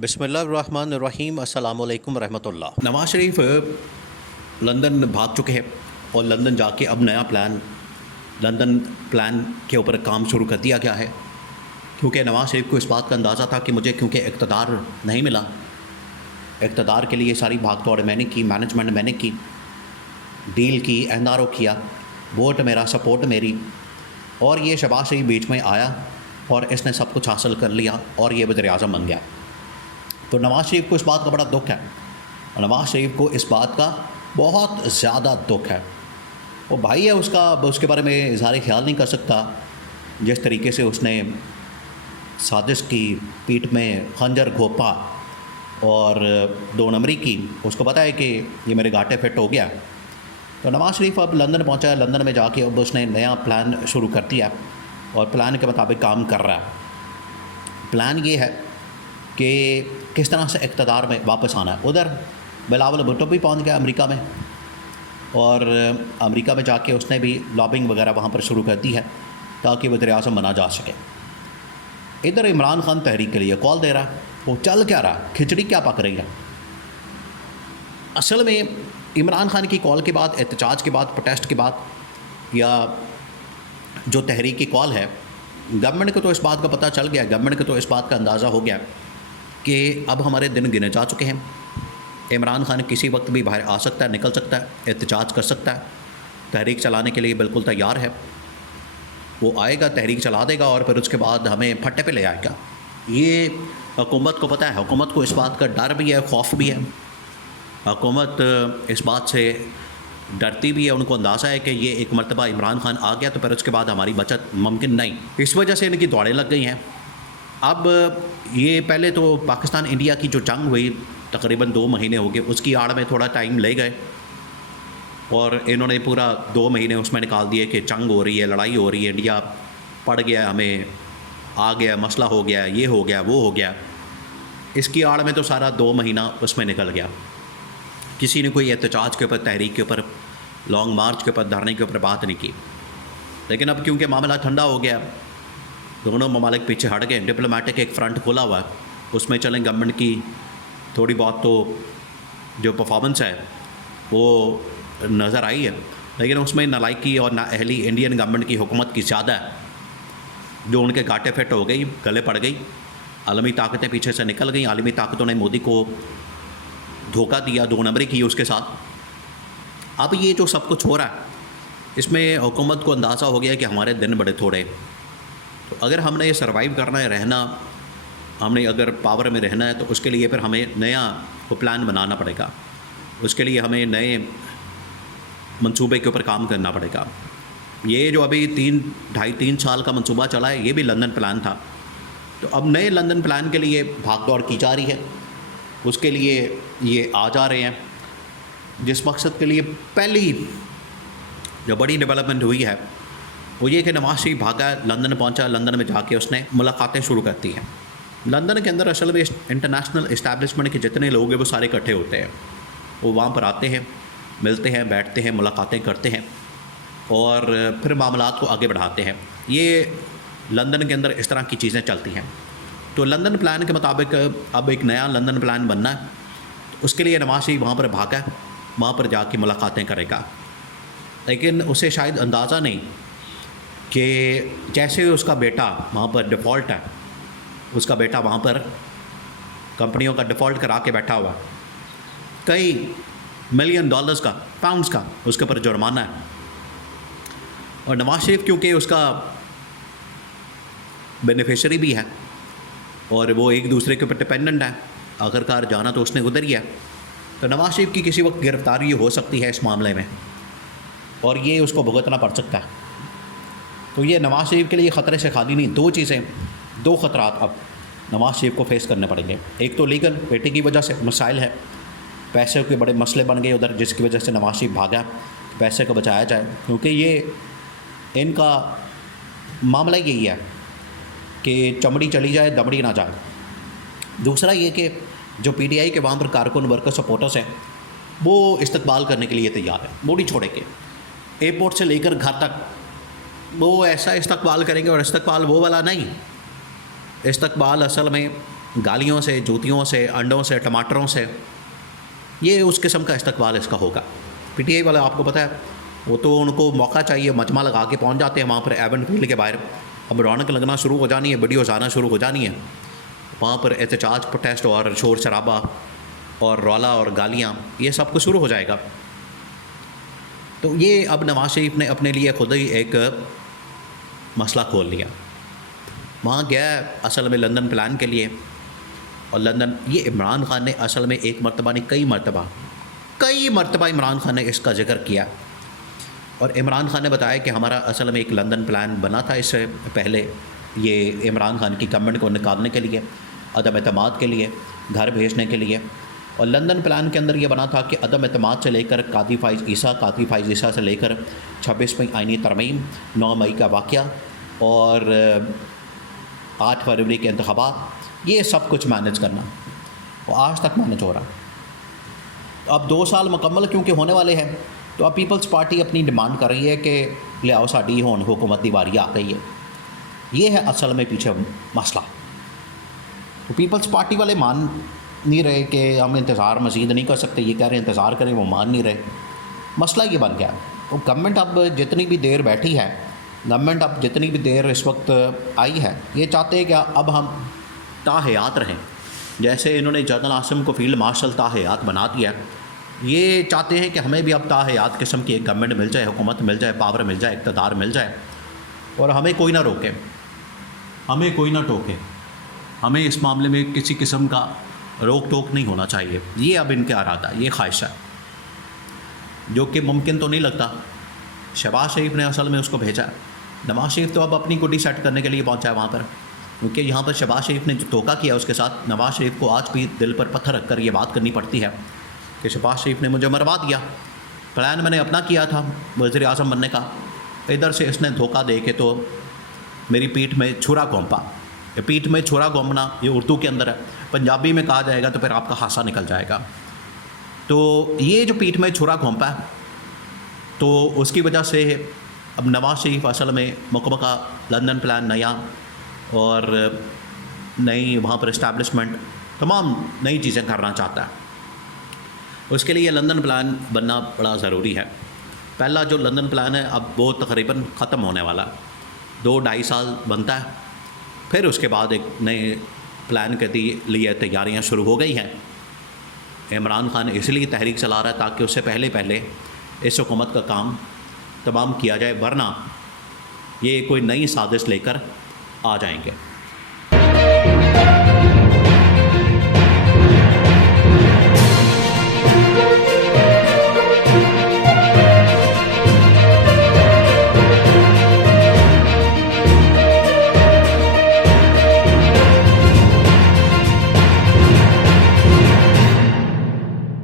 बिस्मिल्लाहिर्रहमानिर्रहीम अस्सलामु अलैकुम रहमतुल्लाह। नवाज शरीफ लंदन भाग चुके हैं और लंदन जाके अब नया लंदन प्लान के ऊपर काम शुरू कर दिया गया है, क्योंकि नवाज शरीफ को इस बात का अंदाज़ा था कि मुझे क्योंकि इक़्तिदार नहीं मिला, इक़्तिदार के लिए सारी भाग दौड़ मैंने की, मैनेजमेंट मैंने की, डील की, एनआरओ किया, वोट मेरा, सपोर्ट मेरी, और ये शहबाज शरीफ बीच में आया और इसने सब कुछ हासिल कर लिया और ये वज़ीर आज़म बन गया। तो नवाज़ शरीफ को इस बात का बड़ा दुख है, नवाज़ शरीफ को इस बात का बहुत ज़्यादा दुख है। वो भाई है उसका, उसके बारे में इजहार ख्याल नहीं कर सकता। जिस तरीके से उसने साजिश की, पीठ में खंजर घोंपा और 2 नंबरी की, उसको पता है कि ये मेरे घाटे फिट हो गया। तो नवाज़ शरीफ अब लंदन पहुंचा है, लंदन में जाके अब उसने नया प्लान शुरू कर दिया और प्लान के मुताबिक काम कर रहा है। प्लान ये है कि किस तरह से इक़्तिदार में वापस आना है। उधर बिलावल भुट्टो भी पहुंच गया अमेरिका में, और अमेरिका में जाके उसने भी लॉबिंग वगैरह वहाँ पर शुरू कर दी है ताकि वज़ीर आज़म बना जा सके। इधर इमरान खान तहरीक के लिए कॉल दे रहा है। वो चल क्या रहा है, खिचड़ी क्या पक रही है। असल में इमरान खान की कॉल के बाद, एहतजाज के बाद, प्रोटेस्ट के बाद, या जो तहरीक की कॉल है, गवर्नमेंट को तो इस बात का पता चल गया, गवर्नमेंट को तो इस बात का अंदाज़ा हो गया कि अब हमारे दिन गिने जा चुके हैं। इमरान खान किसी वक्त भी बाहर आ सकता है, निकल सकता है, एहतजाज कर सकता है, तहरीक चलाने के लिए बिल्कुल तैयार है। वो आएगा, तहरीक चला देगा और फिर उसके बाद हमें फट्टे पे ले आएगा। ये हुकूमत को पता है, हुकूमत को इस बात का डर भी है, खौफ भी है। हुकूमत इस बात से डरती भी है, उनको अंदाज़ा है कि ये एक मरतबा इमरान खान आ गया तो फिर उसके बाद हमारी बचत मुमकिन नहीं। इस वजह से इनकी दौड़ें लग गई हैं। अब ये पहले तो पाकिस्तान इंडिया की जो जंग हुई तकरीबन 2 महीने हो गए, उसकी आड़ में थोड़ा टाइम ले गए और इन्होंने पूरा 2 महीने उसमें निकाल दिए कि जंग हो रही है, लड़ाई हो रही है, इंडिया पड़ गया, हमें आ गया, मसला हो गया, ये हो गया, वो हो गया। इसकी आड़ में तो सारा 2 महीना उसमें निकल गया। किसी ने कोई एहतजाज के ऊपर, तहरीक के ऊपर, लॉन्ग मार्च के ऊपर, धरने के ऊपर बात नहीं की। लेकिन अब क्योंकि मामला ठंडा हो गया, दोनों ममालिक पीछे हट गए, डिप्लोमेटिक एक फ़्रंट खुला हुआ है, उसमें चलें। गवर्नमेंट की थोड़ी बहुत तो जो परफॉर्मेंस है वो नज़र आई है, लेकिन उसमें नालायकी और नाअहली इंडियन गवर्नमेंट की हुकूमत की ज़्यादा है, जो उनके घाटे फिट हो गई, गले पड़ गई। आलमी ताकतें पीछे से निकल गई। आलमी ताकतों ने मोदी को धोखा दिया, 2 नंबरी की उसके साथ। अब ये जो सब कुछ हो रहा है, इसमें हुकूमत को अंदाज़ा हो गया कि हमारे दिन बड़े थोड़े। तो अगर हमने ये सर्वाइव करना है, रहना, हमने अगर पावर में रहना है, तो उसके लिए फिर हमें नया वो प्लान बनाना पड़ेगा। उसके लिए हमें नए मंसूबे के ऊपर काम करना पड़ेगा। ये जो अभी 3 साल का मंसूबा चला है, ये भी लंदन प्लान था। तो अब नए लंदन प्लान के लिए भाग दौड़ की जा रही है। उसके लिए ये आ जा रहे हैं, जिस मकसद के लिए पहली जो बड़ी डेवलपमेंट हुई है वो ये कि नवाज शरीफ भागा, लंदन पहुंचा, लंदन में जाके उसने मुलाकातें शुरू करती हैं। लंदन के अंदर असल में इंटरनेशनल इस्टेब्लिशमेंट के जितने लोग हैं वो सारे इकट्ठे होते हैं। वो वहाँ पर आते हैं, मिलते हैं, बैठते हैं, मुलाकातें करते हैं और फिर मामलात को आगे बढ़ाते हैं। ये लंदन के अंदर इस तरह की चीज़ें चलती हैं। तो लंदन प्लान के मुताबिक अब एक नया लंदन प्लान बनना है। तो उसके लिए नवाज शरीफ वहाँ पर भागा, वहाँ पर जाके मुलाकातें करेगा। लेकिन उसे शायद अंदाज़ा नहीं कि जैसे उसका बेटा वहाँ पर डिफ़ॉल्ट है, उसका बेटा वहाँ पर कंपनियों का डिफ़ॉल्ट करा के बैठा हुआ, कई मिलियन डॉलर्स का, पाउंड्स का उसके ऊपर जुर्माना है। और नवाज शरीफ क्योंकि उसका बेनिफिशरी भी है और वो एक दूसरे के ऊपर डिपेंडेंट है, आखिरकार जाना तो उसने उधर ही है। तो नवाज शरीफ की किसी वक्त गिरफ्तारी हो सकती है इस मामले में और ये उसको भुगतना पड़ सकता है। तो ये नवाज शरीफ के लिए ख़तरे से खाली नहीं। 2 ख़तरात अब नवाज शरीफ को फेस करने पड़ेंगे। एक तो लीगल, बेटे की वजह से मसाइल है, पैसे के बड़े मसले बन गए उधर, जिसकी वजह से नवाज शरीफ भागा, पैसे को बचाया जाए, क्योंकि ये इनका मामला यही है कि चमड़ी चली जाए, दमड़ी ना जाए। दूसरा ये कि जो पीटीआई के वहाँ पर कारकुन, वर्कर, सपोर्टर्स हैं, वो इस्तकबाल करने के लिए तैयार है। मोदी छोड़ेंगे, एयरपोर्ट से लेकर घर तक वो ऐसा इस्तकबाल करेंगे। और इस्तकबाल वो वाला नहीं, इस्तकबाल असल में गालियों से, जूतियों से, अंडों से, टमाटरों से, ये उस किस्म का इस्तकबाल इसका होगा। पीटीआई वाले आपको पता है वो तो उनको मौका चाहिए, मजमा लगा के पहुंच जाते हैं वहाँ पर एवन फील्ड के बाहर। अब रौनक लगना शुरू हो जानी है, वीडियोज़ आना शुरू हो जानी है, वहाँ पर एहतजाज, प्रोटेस्ट और शोर शराबा और रौला और गालियाँ, ये सब कुछ शुरू हो जाएगा। तो ये अब नवाज़ शरीफ ने अपने लिए खुद ही एक मसला खोल लिया। वहाँ गया असल में लंदन प्लान के लिए, और लंदन, ये इमरान खान ने असल में एक मरतबा नहीं कई मरतबा इमरान खान ने इसका जिक्र किया। और इमरान खान ने बताया कि हमारा असल में एक लंदन प्लान बना था इससे पहले, ये इमरान खान की गवर्नमेंट को निकालने के लिए, अदम एतमाद के लिए, घर भेजने के लिए। और लंदन प्लान के अंदर ये बना था कि अदम एतमाद से लेकर कादी फ़ाइज़ ईसा से लेकर 26वीं आईनी तरमीम, 9 मई का वाक़या और 8 फरवरी के इंतख़ाबात, ये सब कुछ मैनेज करना, वो आज तक मैनेज हो रहा। अब 2 साल मुकम्मल क्योंकि होने वाले हैं, तो अब पीपल्स पार्टी अपनी डिमांड कर रही है कि ले आओ साड़ी हुण हुकूमत दी वारी आ गई है। ये है असल में पीछे मसला। तो पीपल्स पार्टी वाले मान नहीं रहे कि हम इंतज़ार मज़ीद नहीं कर सकते, ये कह रहे हैं इंतज़ार करें, वो मान नहीं रहे। मसला ये बन गया। तो गवर्नमेंट अब जितनी भी देर बैठी है, गवर्नमेंट अब जितनी भी देर इस वक्त आई है, ये चाहते हैं कि अब हम ताहयात रहें। जैसे इन्होंने जनरल आसिम को फील्ड मार्शल ताहयात बना दिया, ये चाहते हैं कि हमें भी अब ताहयात किस्म की एक गवर्नमेंट मिल जाए, हुकूमत मिल जाए, पावर मिल जाए, इक़्तिदार मिल जाए, और हमें कोई ना रोके, हमें कोई ना टोके, हमें इस मामले में किसी किस्म का रोक टोक नहीं होना चाहिए। ये अब इनके इरादा, ये ख्वाहिश है, जो कि मुमकिन तो नहीं लगता। शहबाज शरीफ ने असल में उसको भेजा है। नवाज़ शरीफ तो अब अपनी गुड्डी सेट करने के लिए पहुंचा है वहाँ पर, क्योंकि यहाँ पर शहबाज शरीफ ने जो धोखा किया उसके साथ नवाज़ शरीफ को आज भी दिल पर पत्थर रख कर ये बात करनी पड़ती है कि शहबाज शरीफ ने मुझे मरवा दिया। प्लान मैंने अपना किया था वज़ीर आज़म बनने का, इधर से इसने धोखा दे के तो मेरी पीठ में छुरा घोंपा। ये पीठ में छुरा घोंपना ये उर्दू के अंदर है, पंजाबी में कहा जाएगा तो फिर आपका हासा निकल जाएगा। तो ये जो पीठ में छुरा घोंपा है, तो उसकी वजह से अब नवाज़ शरीफ असल में मुकम्मल लंदन प्लान नया और नई वहाँ पर इस्टेब्लिशमेंट, तमाम नई चीज़ें करना चाहता है। उसके लिए लंदन प्लान बनना बड़ा ज़रूरी है। पहला जो लंदन प्लान है अब वो तकरीबन ख़त्म होने वाला, 2-2.5 साल बनता है, फिर उसके बाद एक नए प्लान के लिए तैयारियां शुरू हो गई हैं। इमरान खान इसलिए तहरीक चला रहा है ताकि उससे पहले इस हुकूमत का काम तमाम किया जाए, वरना ये कोई नई साजिश लेकर आ जाएंगे।